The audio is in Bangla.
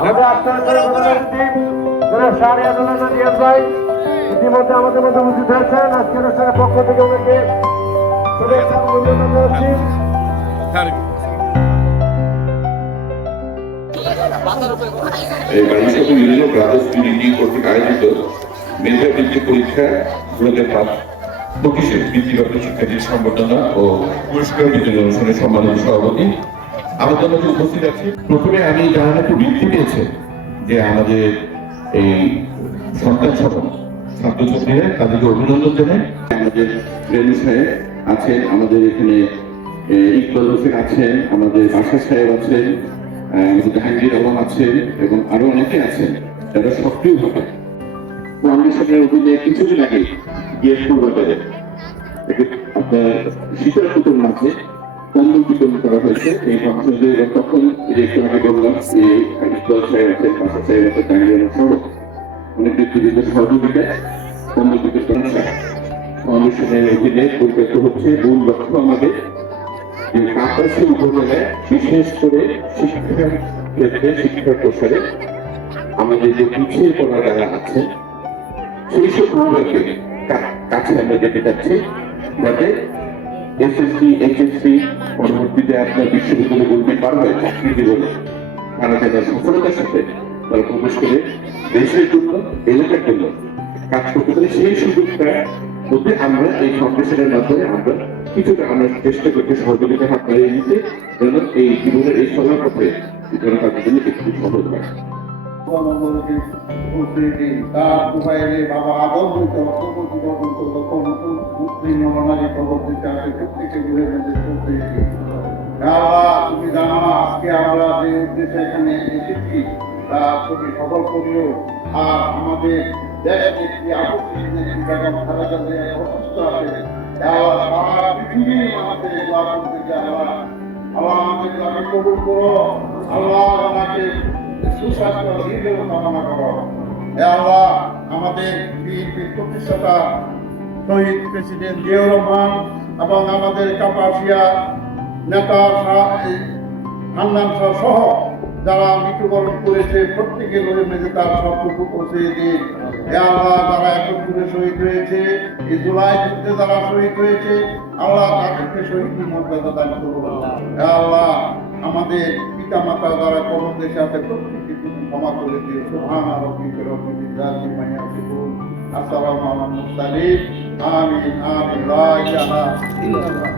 আমাদের আপনার ভাই ইতিমধ্যে আমাদের মধ্যে উপস্থিত হয়েছেন। আজকের অনুষ্ঠানের পক্ষ থেকে ওনাকে শুভেচ্ছা অভিনন্দন জানাচ্ছি। বিভিন্ন ব্রাদার্স ইউনিটি কর্তৃক আয়োজিত মেধা বৃত্তি পরীক্ষা 2025 বৃত্তিগত শিক্ষার্থীর সম্বর্ধনা ও পুরস্কার বিতরণ অনুষ্ঠানের সম্মানিত সভাপতি আমাদের মধ্যে উপস্থিত আছে। প্রথমে আমি যারা একটু বৃত্তি পেয়েছে যে আমাদের এই সন্তান সভা ছাত্রছাত্রীরা তাদেরকে অভিনন্দন জানাই। আমাদের রেণু সাহেব আছেন, আমাদের এখানে ইকবাল হোসেন আছেন, আমাদের আশা সাহেব আছেন, জাহাঙ্গীর আলম আছেন এবং আরো অনেকে আছেন যারা সক্রিয়ভাবে ফাউন্ডেশনের অধীনে কিছুদিন আগে গিয়ে বাজারে আপনার শীতল পুতুল মাঝে কম্বল বিতরণ করা হয়েছে। এই ফাংশনে তখন একটু আগে বললাম যে ইকবাল সাহেব আছেন, আশা সাহেব আছেন, জাহাঙ্গীর আলম সহ অনেক ব্যক্তিদের সহযোগিতায় কম্বল বিতরণ ফাউন্ডেশনের অধীনে পরিচালিত হচ্ছে। মূল লক্ষ্য আমাদের যে কাপাসী উপজেলায় বিশেষ করে শিক্ষার ক্ষেত্রে শিক্ষার প্রসারে আমাদের যে পিছিয়ে পড়া যারা আছে সেই সব পরিবারকে কাছে আমরা যেতে চাচ্ছি, যাতে এসএসসি এইচএসসি পরবর্তীতে আপনার বিশ্ববিদ্যালয়ে বলতে পারবে চাকরি জীবনে তারা যেন সফলতার সাথে তারা প্রবেশ করে দেশের জন্য এলাকার জন্য কাজ করতে পারে। সেই সুযোগটা মধ্যে আমরা এই ফাউন্ডেশনের মাধ্যমে আমরা কিছুটা আমরা চেষ্টা করছি সহযোগিতা হাত বাড়িয়ে নিতে, যেন এই জীবনের এই সময় পথে যেন তাদের জন্য একটু সহজ হয়। তার মোবাইলে বাবা আবদ্ধ মুসলিম মৌলানা প্রবর্তিতে আছে প্রত্যেকে তুমি জানো আজকে আমরা যে উদ্দেশ্যে এখানে এসেছি তা খুবই সফল করিও। আর আমাদের দেশ একটি আপত্তি অসুস্থ আছে সারা পৃথিবী আমাদের দোয়া করতে আল্লাহ আমাদের তাকে কবুল করো, আল্লাহ আমাকে সুস্বাস্থ্য দীর্ঘ কামনা করো। আল্লাহ আমাদের বিএনপির প্রতিষ্ঠাতা শহীদ প্রেসিডেন্ট জিয়াউর রহমান এবং আমাদের কাপাসিয়া নেতা হান্নান শাহ সহ যারা মৃত্যুবরণ করেছে প্রত্যেকের মেঝে তার সবটুকু পৌঁছে দিন। আল্লাহ যারা একত্রে শহীদ হয়েছে, এই জুলাই যুদ্ধে যারা শহীদ হয়েছে, আল্লাহ তাদেরকে শহীদ মর্যাদা দান করুন। আল্লাহ আমাদের পিতা মাতা যারা কবর দেশে আছে প্রত্যেককে তুমি ক্ষমা করে দিও। সুবহান রাব্বিকা রাব্বিল ইজ্জাতি আম্মা ইয়াসিফুন, আসসালামু আলাল মুরসালিন, আমিন আমিন লা ইলাহা ইল্লাল্লাহ।